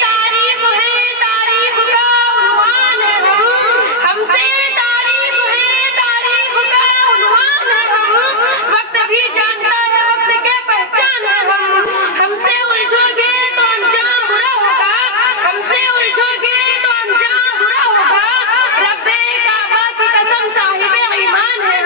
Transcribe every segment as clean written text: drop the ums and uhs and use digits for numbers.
تعریف ہے، تعریف کا عنوان ہے ہم سے تعریف ہے، تعریف کا عنوان ہے وقت بھی جانتا ہے، وقت کے پہچان ہے ہم سے الجھو گے تو انجام برا ہوگا، ہم سے الجھو گے تو انجام برا ہوگا، رب کعبہ کی قسم صاحب ایمان ہے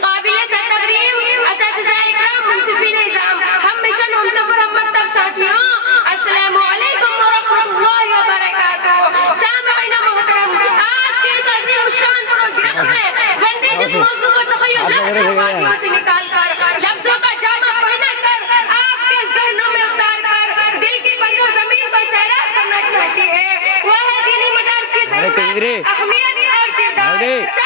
قابل سے تقریم اساتذہ اکرام منصفین نظام ہم مشن ہم سفر ہم مکتب ساتھیوں السلام علیکم ورحمۃ اللہ وبرکاتہ۔ سامعین محترم، آج کے اس عظیم الشان پروگرام میں بندے جس موضوع کو تخیل نہ کرنے والیوں سے نکال کر لفظوں کا جامع پہنا کر آپ کے ذہنوں میں اتار کر دل کی بندر زمین پر سیراب کرنا چاہتی ہے، وہ ہے دینی مدارس کی ضرورت، اہمیت اور کردار۔